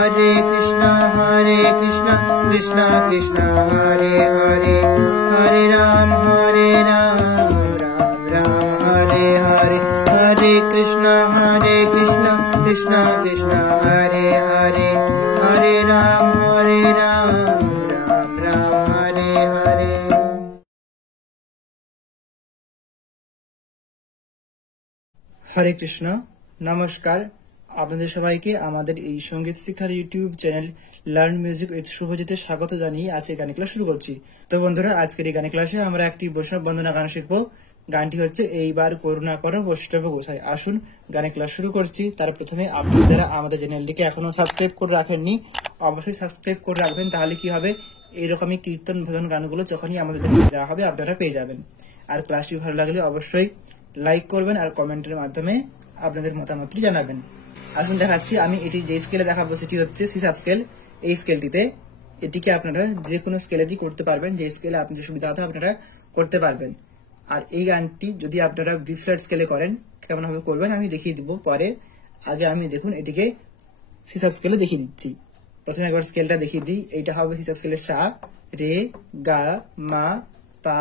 हरे कृष्णा कृष्णा कृष्णा हरे हरे हरे राम राम राम हरे हरे हरे कृष्णा कृष्णा कृष्णा हरे हरे हरे राम राम राम हरे हरे। हरे कृष्ण, नमस्कार। আপনাদের সবাইকে আমাদের এই সঙ্গীত শিক্ষার YouTube channel learn music with শুভজিতে স্বাগত জানিয়ে আজকে গান ক্লাস শুরু করছি। তো বন্ধুরা, আজকের এই গান ক্লাসে আমরা একটি বৈষ্ণব বন্দনা গান শিখবো। গানটি হচ্ছে এইবার করুণা করো বৈষ্ণব গোসাই। আসুন গানে ক্লাস শুরু করছি। তার প্রথমে আপনি যারা আমাদের চ্যানেলটিকে এখনো সাবস্ক্রাইব করে রাখেননি অবশ্যই সাবস্ক্রাইব করে রাখবেন, তাহলে কি হবে এইরকমই কীর্তন ভজন গানগুলো যখনই আমাদের চ্যানেলে দেওয়া হবে আপনারা পেয়ে যাবেন। আর ক্লাসটি ভালো লাগলে অবশ্যই লাইক করবেন আর কমেন্টের মাধ্যমে আপনাদের মতামতটি জানাবেন। আসুন দেখাচ্ছি। আমি এটি যে স্কেলে দেখাবো সেটি হচ্ছে সি সাব স্কেল। এই স্কেলটিতে এটিকে আপনারা যে কোনো স্কেলেরই করতে পারবেন, যে স্কেলে আপনাদের সুবিধা হবে আপনারা করতে পারবেন। আর এই গানটি যদি আপনারা বি ফ্ল্যাট স্কেলে করেন কেমন ভাবে করবেন আমি দেখিয়ে দিব পরে। আগে আমি দেখুন এটিকে সি সাব স্কেলে দেখিয়ে দিচ্ছি। প্রথমে একবার স্কেলটা দেখিয়ে দিই। এইটা হবে সি সাব স্কেলের সা, রে, গা, মা, পা,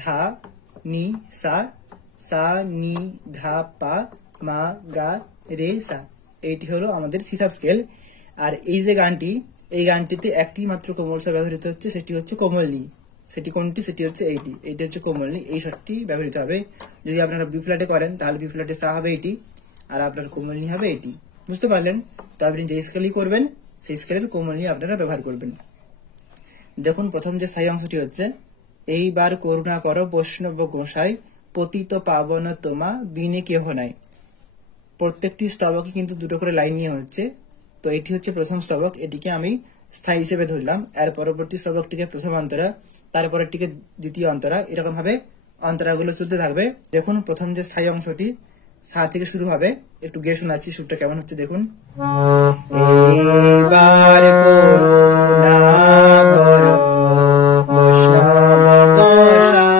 ধা, নি, সা, সা, নি, ধা, পা, মা, গা, রে, সা। এইটি হলো আমাদের সি সাব স্কেল। আর এই যে গানটি, এই গানটিতে একটি মাত্র কোমল স্বর ব্যবহৃত হচ্ছে, সেটি হচ্ছে কোমল নি। সেটি কোনটি? সেটি হচ্ছে এইটি। এইটি হচ্ছে কোমল নি। এই স্বরটি ব্যবহৃত হবে। যদি আপনারা বি ফ্ল্যাটে করেন তাহলে বি ফ্ল্যাটে সা হবে এইটি, আর আপনার কোমল নি হবে এইটি। বুঝতে পারলেন? তো আপনি যে স্কেলই করবেন সেই স্কেলের কোমল নি আপনারা ব্যবহার করবেন। দেখুন প্রথম যে স্থায়ী অংশটি হচ্ছে এইবার করুণা করো বৈষ্ণব গোসাই, পতিত পাবন তোমা বিনে কেহ নাই। প্রত্যেকটি স্তবকই কিন্তু দুটো করে লাইন নিয়ে হচ্ছে। তো এটি হচ্ছে প্রথম স্তবক, এটিকে আমি স্থায়ী হিসেবে ধরলাম। এর পরবর্তী স্তবকটিকে প্রথম অন্তরা, তারপরেরটিকে দ্বিতীয় অন্তরা, এরকম ভাবে অন্তরাগুলো চলতে থাকবে। দেখুন প্রথম যে স্থায়ী অংশটি সা থেকে শুরু হবে, একটু গেয়ে শোনাচ্ছি সুরটা কেমন হচ্ছে দেখুন। এইবার করুণা করো বৈষ্ণব গোসাই,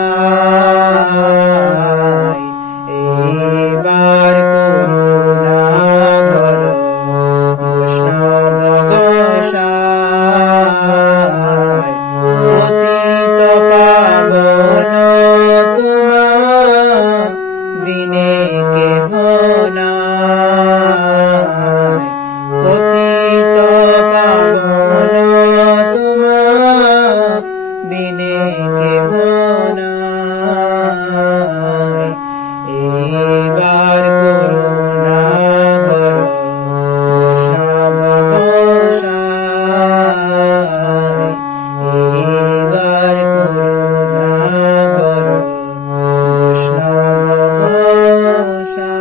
এইবার করুণা করো বৈষ্ণব গোসাই, পতিত পাবন তোমা বিনে কেহ নাই, পতিত পাবন তোমা বিনে কেহ নাই, এইবার করুণা করো বৈষ্ণব গোসাই, এইবার করুণা করো বৈষ্ণব গোসাই।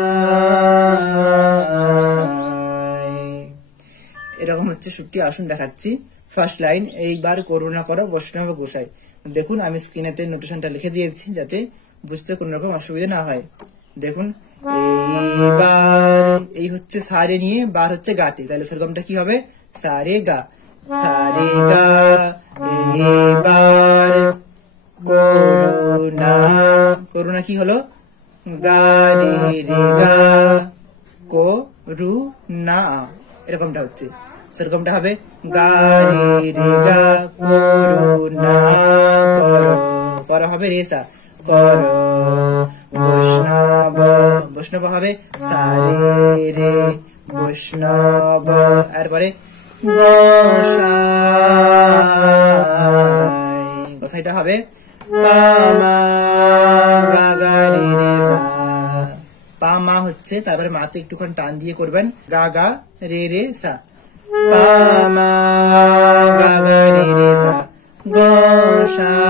এরকম হচ্ছে সুরটি। আসুন দেখাচ্ছি। ফার্স্ট লাইন এইবার করুণা করো বৈষ্ণব গোসাই। দেখুন আমি স্ক্রিনেতে নোটেশনটা লিখে দিয়েছি যাতে বুঝতে কোন রকম অসুবিধা না হয়। দেখুন এইবার, এই হচ্ছে সারে নিয়ে, বার হচ্ছে গাতে, তাহলে সেরকমটা কি হবে? সারে গা, সারে গা, এইবার করুণা, করুণা কি হলো? গা রে রে গা, কো রু না, এরকমটা হচ্ছে। সেরকমটা হবে গা রে রে গা করুণা করো, পরে হবে রে সা, করো বৈষ্ণব, বৈষ্ণব হবে সা রে রে বৈষ্ণব, এরপরে গোসাই, গোসাইটা হবে পা মা গা গা রে রে সা, পা মা হচ্ছে, তারপরে মাতে একটুখানি টান দিয়ে করবেন, গা গা রে রে সা, পা মা গা গা রে রে সা, গোসাই।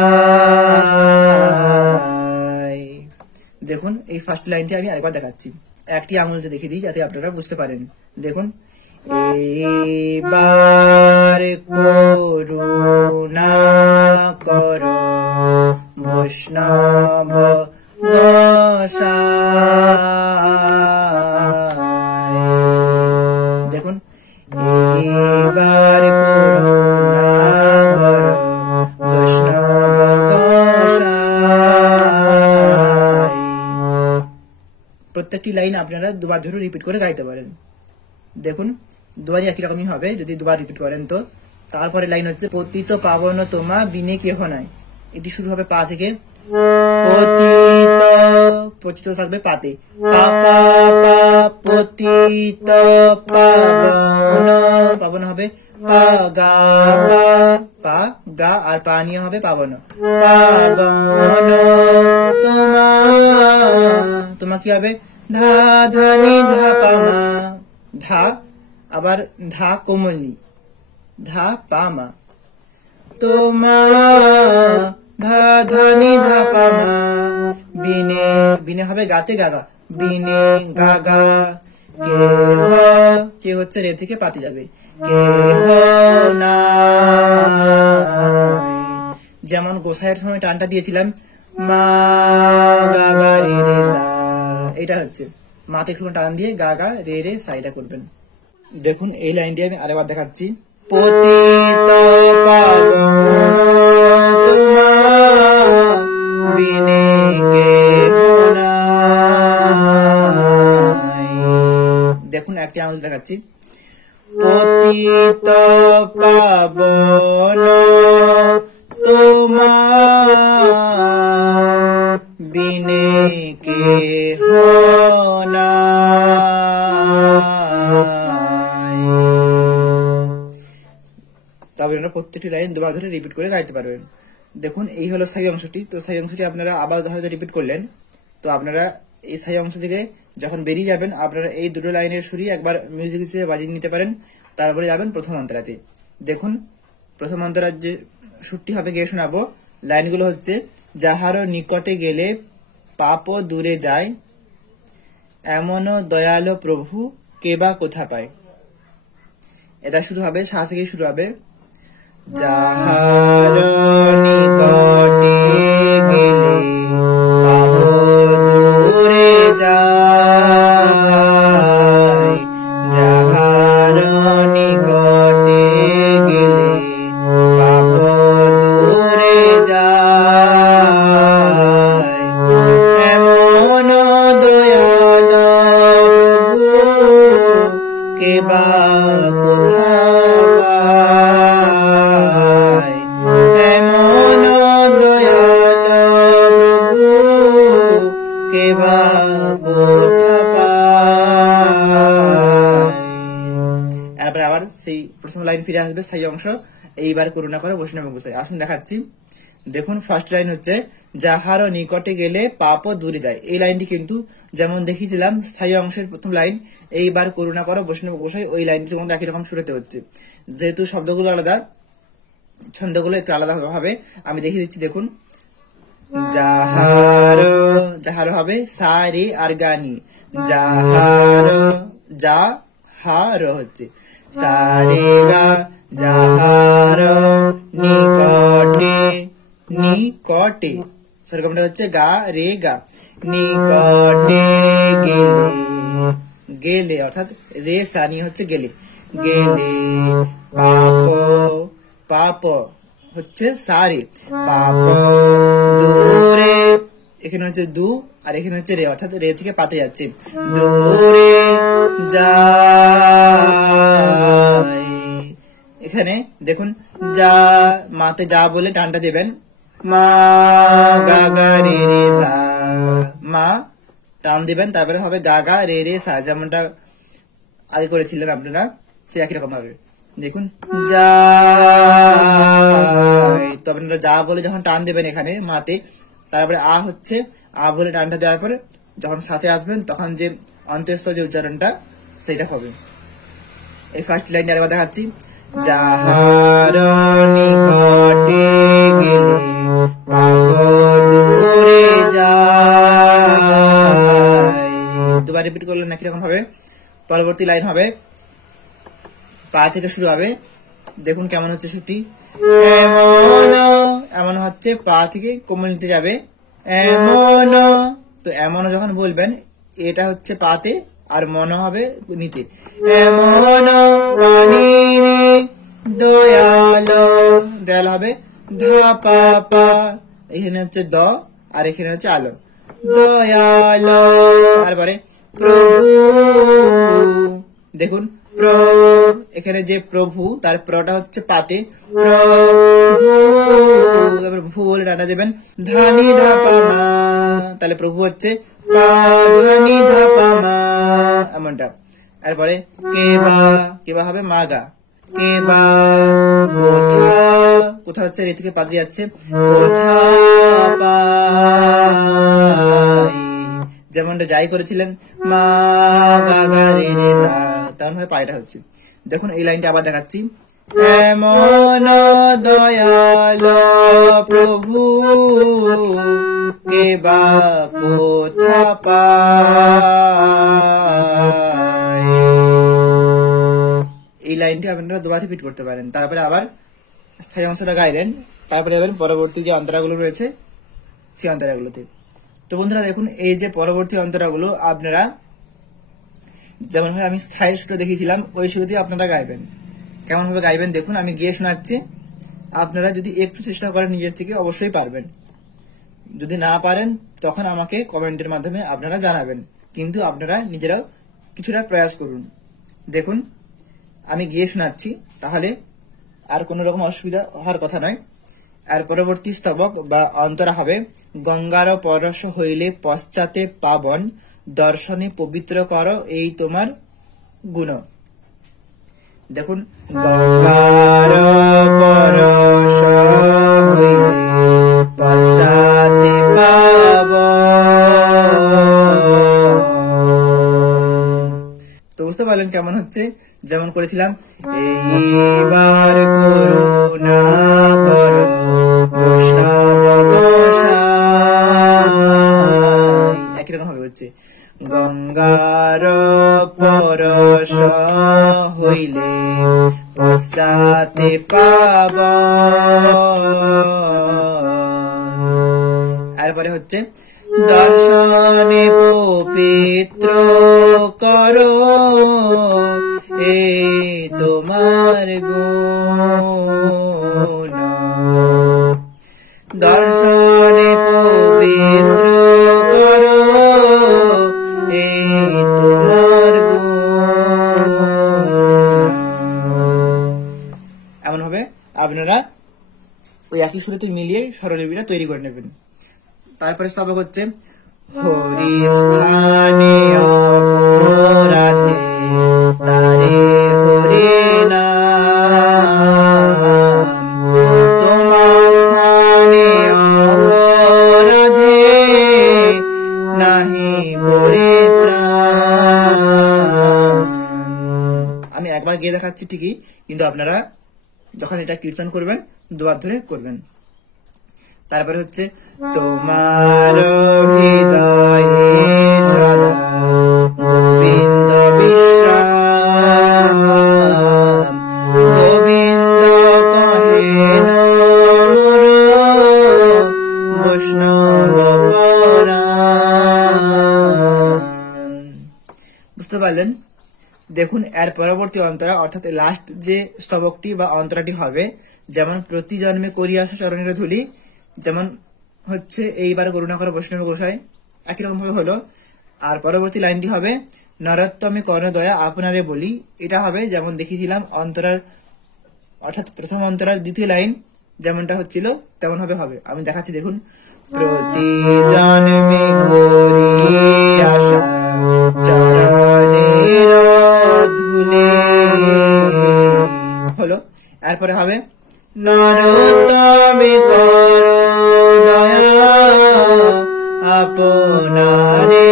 দেখুন এই ফার্স্ট লাইনটি আমি আরেকবার দেখাচ্ছি, একটি আঙুলতে দেখিয়ে দিই যাতে আপনারা বুঝতে পারেন। দেখুন এইবার করুণা করো বৈষ্ণব গোসাই। দেখুন এইবার করুণা করো বৈষ্ণব গোসাই। প্রত্যেকটি লাইন আপনারা দুবার ধরে রিপিট করে গাইতে পারেন। দেখুন দুবারই একই রকমই হবে যদি দুবার রিপিট করেন তো। তারপরে লাইন হচ্ছে পতিত পাবন তোমা বিনে কেহ নাই, এটি শুরু হবে পা থেকে। পতিত, পতিত থাকবে পাতে, পা পা পা পতিত পাবন, পাবন হবে পা গা পা, পা গা আর পা নিয়ে হবে পাবন, পাবন তোমা, তোমা কি হবে ধা ধা নি ধা পা মা, ধা আবার ধা কোমলনি, ধা পা মা, তোমা ধা ধা নি ধা পা মা, বিনে, বিনে হবে গাতে গাগা, বিনে গাগা, কে হচ্ছে রে থেকে পাতে যাবে, যেমন গোসাইয়ের সময় টানটা দিয়েছিলাম মা গা গা রে রে সা, এটা হচ্ছে মাতে একটু টান দিয়ে গা গা রে রে সা এটা করবেন। দেখুন এই লাইনটি আমি আরেকবার দেখাচ্ছি, পতিত পাবন তোমা বিনে কেহ নাই। দেখুন একটি আঙুল দেখাচ্ছি, পতিত পাবন তোমা বিনে কেহ নাই। তবে আপনারা প্রত্যেকটি লাইন দুবার ধরে রিপিট করে গাইতে পারবেন। দেখুন এই হলো স্থায়ী অংশটি, তো স্থায়ী অংশটি আপনারা আবার হয়তো রিপিট করলেন, তো আপনারা এই স্থায়ী অংশ থেকে যখন বেরিয়ে যাবেন আপনারা এই দুটো লাইনের সুরই একবার মিউজিক হিসেবে বাজিয়ে নিতে পারেন, তারপরে যাবেন প্রথম অন্তরাতে। দেখুন প্রথম অন্তরার যে সুরটি হবে গিয়ে শোনাবো, লাইনগুলো হচ্ছে যাহার নিকটে গেলে পাপ দূরে যায়, এমন দয়ালু প্রভু কেবা কোথা পায়। এটা শুরু হবে সা থেকে শুরু হবে, যাহার নিকটে গেলে পাপ দূরে যায়, যাহার নিকটে গেলে পাপ দূরে যায়, এমন দয়াল প্রভু কেবা কোথা পায়, এমন দয়াল প্রভু কেবা কোথা পায়। এরপরে আবার সেই প্রথম লাইন ফিরে আসবে স্থায়ী অংশ, এইবার করুণা করে বৈষ্ণব গোসাই। আসুন দেখাচ্ছি। দেখুন ফার্স্ট লাইন হচ্ছে যাহার নিকটে গেলে পাপ দূরে যায়, এই লাইনটি কিন্তু যেমন দেখিয়েছিলাম স্থায়ী অংশের প্রথম লাইন, এইবার করুণা করো বৈষ্ণব গোসাই, ওই লাইনটির মধ্যে একই রকম শুরুতে হচ্ছে, যেহেতু শব্দগুলো আলাদা ছন্দগুলো একটু আলাদা ভাবে আমি দেখিয়ে দিচ্ছি। দেখুন যাহার, যাহার হবে সা রে আর গানি, যাহার যা হা র হচ্ছে সা রে গা, যাহার নিকটে, নিকটে সেরকমটা হচ্ছে গা রে গা, নিকটে গেলে, গেলে অর্থাৎ রে সানি হচ্ছে গেলে, গেলে পাপ, পাপ হচ্ছে সারে, পাপ দূরে, এখানে হচ্ছে দু আর এখানে হচ্ছে রে, অর্থাৎ রে থেকে পাতে যাচ্ছে, দূরে যায়। এখানে দেখুন যা মাতে যা বলে টানটা দেবেন, মা গা গা রে রে সা, মা টান দিবেন, তারপরে হবে গা গা রে রে সা, যেমনটা আগে করেছিলেন আপনারা সে একই রকম ভাবে। দেখুন যা, তো আপনারা যা বলে যখন টান দেবেন এখানে মাতে, তারপরে আ হচ্ছে আ বলে টানটা দেওয়ার পরে যখন সাথে আসবেন তখন যে অন্তঃস্থ যে উচ্চারণটা সেটা হবে। এই ফার্স্ট লাইন আরেকবার দেখাচ্ছি, যাহার নিকটে গেলে পাপ দূরে যায়, দুবার রিপিট করলে নাকি রকম হবে। পরবর্তী লাইন হবে পা থেকে শুরু হবে, দেখুন কেমন হচ্ছে সুরটি, এমন, এমন হচ্ছে পা থেকে কোমল নিতে যাবে, এমন, তো এমন যখন বলবেন এটা হচ্ছে পাতে আর মন হবে নিতে, এমন দয়াল, দয়াল হবে ধা পা পা, এখানে হচ্ছে দ আর এখানে হচ্ছে আলো, দয়াল, তারপরে প্রভু, দেখুন এখানে যে প্রভু তার প্রটা হচ্ছে পাতে, প্রভু, তারপর ভু বলে টানা দেবেন, ধানি ধাপা মা, তাহলে প্রভু হচ্ছে পা ধানি ধাপা মা, এমনটা। এরপরে কেবা হবে মাগা, কেবা কোথা, কোথা হচ্ছে রে থেকে পাতে যাচ্ছে, কোথা পাই, যেমনটা যাই করেছিলেন মা গা গা রে রে সা, তেমন ভাবে পায়টা হচ্ছে। দেখুন এই লাইনটা আবার দেখাচ্ছি, এমন দয়াল প্রভু কেবা কোথা পাই, এই লাইনটি আপনারা দুবার রিপিট করতে পারেন। তারপরে আবার স্থায়ী অংশটা গাইলেন, তারপরে যাবেন পরবর্তী যে অন্তরাগুলো রয়েছে সেই অন্তরাগুলোতে। তো বন্ধুরা দেখুন এই যে পরবর্তী অন্তরাগুলো আপনারা যেমন ভাবে আমি স্থায়ী সুরটা দেখিয়েছিলাম ওই সুরতে আপনারা গাইবেন। কেমন ভাবে গাইবেন দেখুন, আমি গিয়ে শোনাচ্ছি, আপনারা যদি একটু চেষ্টা করেন নিজের থেকে অবশ্যই পারবেন, যদি না পারেন তখন আমাকে কমেন্টের মাধ্যমে আপনারা জানাবেন, কিন্তু আপনারা নিজেরাও কিছুটা প্রয়াস করুন। দেখুন আমি গিয়ে শোনাচ্ছি, তাহলে আর কোন রকম অসুবিধা হওয়ার কথা নয়। আর পরবর্তী স্তবক বা অন্তরা হবে, গঙ্গার পরশ হইলে পশ্চাতে পাবন, দর্শনে পবিত্র কর এই তোমার গুণ। দেখুন গঙ্গার পরশ হইলে পশ্চাতে পাবন, তো বুঝতে পারলেন কেমন হচ্ছে, যেমন করেছিলাম এইবার করুণা কর বৈষ্ণব গোসাই, একই রকম ভাবে হচ্ছে, গঙ্গার পরশ হইলে পশ্চাতে পাবন, এরপরে হচ্ছে দর্শনে পবিত্র করো এই তোমার গুণ, দর্শনে পবিত্র করো এই তোমার গুণ, এমন হবে আপনারা ওই একই সুরতে মিলিয়ে স্বরলিপিটা তৈরি করে নেবেন। তারপরে স্তবক হচ্ছে, হরি স্থানে অপরাধে তারে হরি নাম, তোমার স্থানে অপরাধে নাহি পরিত্রাণ। আমি একবার গিয়ে দেখাচ্ছি ঠিকই, কিন্তু আপনারা যখন এটা কীর্তন করবেন দুবার ধরে করবেন। তারপরে হচ্ছে, তোমার হৃদয়ে সদা গোবিন্দ বিশ্রাম, গোবিন্দ কহেন মোর বৈষ্ণব পরাণ। বুঝতে পারলেন? দেখুন এর পরবর্তী অন্তরা অর্থাৎ লাস্ট যে স্তবকটি বা অন্তরাটি হবে, যেমন প্রতি জন্মে করিয়া আসা চরণের ধুলি, যেমন হচ্ছে এইবার করুণা কর বৈষ্ণব গোসাই, একই রকম ভাবে হলো। আর পরবর্তী লাইনটি হবে, নরোত্তমে কর্ণ দয়া আপনারে বলি, এটা হবে যেমন দেখিয়েছিলাম অন্তরার অর্থাৎ প্রথম অন্তরার দ্বিতীয় লাইন যেমনটা হচ্ছিল তেমন হবে হবে। আমি দেখাচ্ছি দেখুন, প্রতি জন্মে করিয়া আসা চরণের ধুলি হলো। এরপরে হবে, নরোত্তমে কর দয়া আপনারে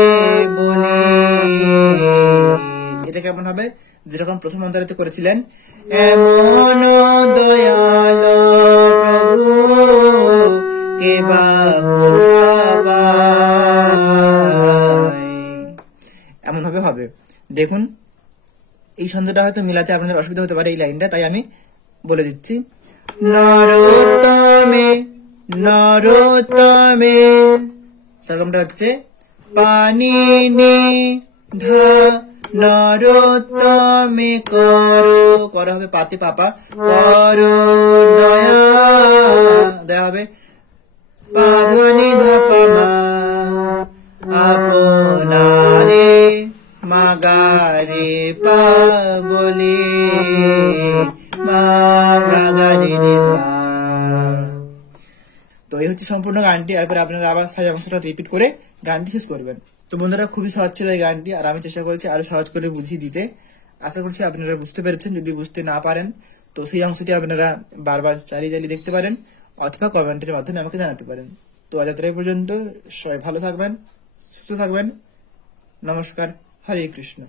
বলি, এটা কেমন হবে, যেরকম প্রথম অন্তরাতে করেছিলেন, এমন দয়াল প্রভু কেবা কোথা পাই, এমন ভাবে হবে। দেখুন এই ছন্দটা হয়তো মিলাতে আপনাদের অসুবিধা হতে পারে এই লাইনটা, তাই আমি বলে দিচ্ছি, নরোত্তমে নরোত্তমে, সেরকমটা হচ্ছে পানি নি ধা, নরোত্তমে করো, করা হবে পাতে পাপা, করো দয়া, দয়া হবে পাধানি ধাপা মা, আপনারে মাগা রে পা বলে মা গা গা রে রে সা। তো এই হচ্ছে সম্পূর্ণ গানটি। এরপরে আপনারা আবার সাই অংশটা রিপিট করে গানটি শেষ করবেন। তো বন্ধুরা খুবই সহজ ছিল এই গানটি, আর আমি চেষ্টা করেছি আরো সহজ করে বুঝিয়ে দিতে। আশা করছি আপনারা বুঝতে পেরেছেন। যদি বুঝতে না পারেন তো সেই অংশটি আপনারা বারবার চালিয়ে চালিয়ে দেখতে পারেন, অথবা কমেন্টের মাধ্যমে আমাকে জানাতে পারেন। তো আজ এতটাই পর্যন্ত। সবাই ভালো থাকবেন, সুস্থ থাকবেন। নমস্কার। হরে কৃষ্ণ।